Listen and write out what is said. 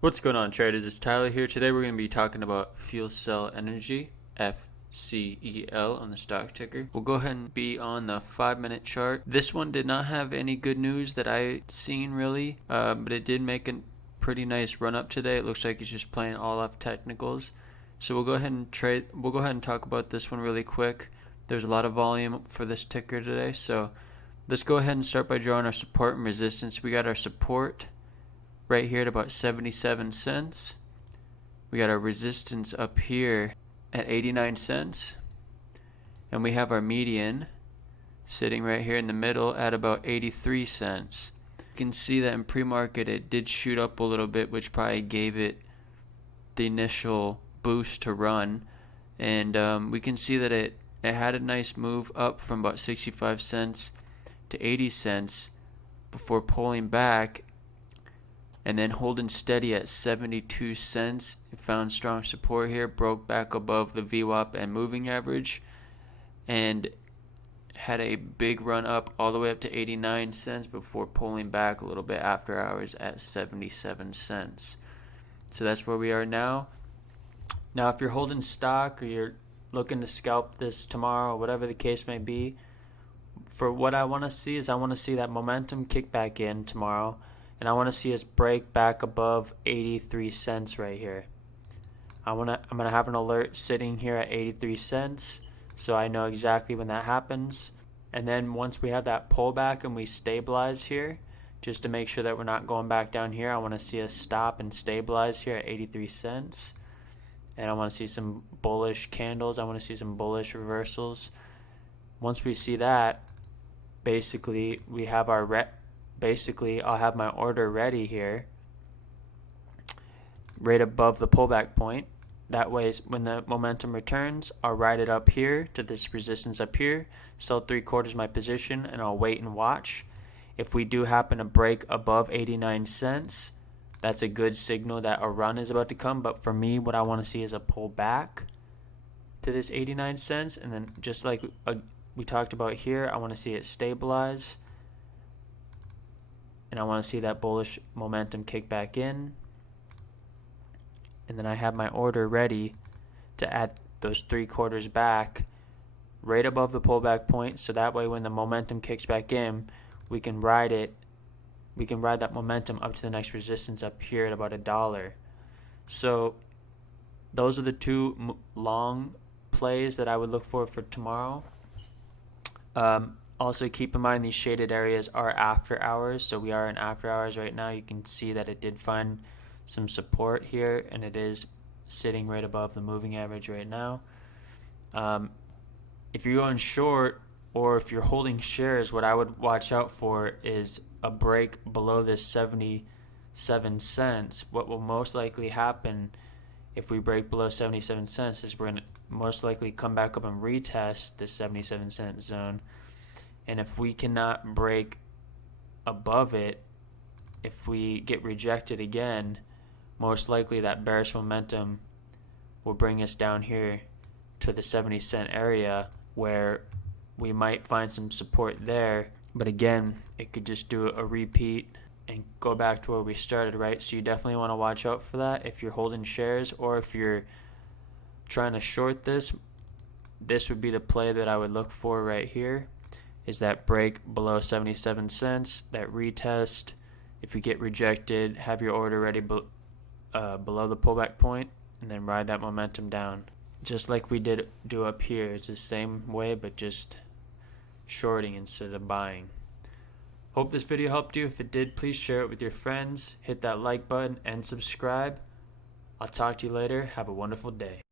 What's going on, traders? It's Tyler here. Today we're going to be talking about FCEL energy, FCEL on the stock ticker. We'll go ahead and be on the 5-minute chart. This one did not have any good news that I seen really, but it did make a pretty nice run up today. It looks like it's just playing all off technicals. So we'll go ahead and trade. We'll go ahead and talk about this one really quick. There's a lot of volume for this ticker today, so let's go ahead and start by drawing our support and resistance. We got our support right here at about 77 cents. We got our resistance up here at 89 cents. And we have our median sitting right here in the middle at about 83 cents. You can see that in pre-market it did shoot up a little bit, which probably gave it the initial boost to run. And we can see that it had a nice move up from about 65 cents to 80 cents before pulling back and then holding steady at 72 cents. It found strong support here, broke back above the VWAP and moving average, and had a big run up all the way up to 89 cents before pulling back a little bit after hours at 77 cents. So that's where we are now. Now, if you're holding stock or you're looking to scalp this tomorrow, or whatever the case may be, for what I want to see is I want to see that momentum kick back in tomorrow. And I want to see us break back above 83 cents right here. I'm gonna have an alert sitting here at 83 cents, so I know exactly when that happens. And then once we have that pullback and we stabilize here, just to make sure that we're not going back down here, I want to see us stop and stabilize here at 83 cents. And I want to see some bullish candles. I want to see some bullish reversals. Once we see that, basically we have our I'll have my order ready here right above the pullback point. That way when the momentum returns, I'll ride it up here to this resistance up here, sell 3/4 my position, and I'll wait and watch. If we do happen to break above 89 cents, that's a good signal that a run is about to come. But for me, what I want to see is a pullback to this 89 cents, and then just like we talked about here, I want to see it stabilize. And I want to see that bullish momentum kick back in. And then I have my order ready to add those 3/4 back right above the pullback point. So that way when the momentum kicks back in, we can ride it. We can ride that momentum up to the next resistance up here at about $1. So those are the two long plays that I would look for tomorrow. Also keep in mind these shaded areas are after hours, so we are in after hours right now. You can see that it did find some support here, and it is sitting right above the moving average right now. If you're going short or if you're holding shares, what I would watch out for is a break below this 77 cents. What will most likely happen if we break below 77 cents is we're going to most likely come back up and retest this 77 cent zone. And if we cannot break above it, if we get rejected again, most likely that bearish momentum will bring us down here to the 70 cent area where we might find some support there. But again, it could just do a repeat and go back to where we started, right? So you definitely want to watch out for that if you're holding shares, or if you're trying to short this. This would be the play that I would look for right here. Is that break below 77 cents, that retest. If you get rejected, have your order ready below the pullback point, and then ride that momentum down. Just like we did do up here. It's the same way, but just shorting instead of buying. Hope this video helped you. If it did, please share it with your friends. Hit that like button and subscribe. I'll talk to you later. Have a wonderful day.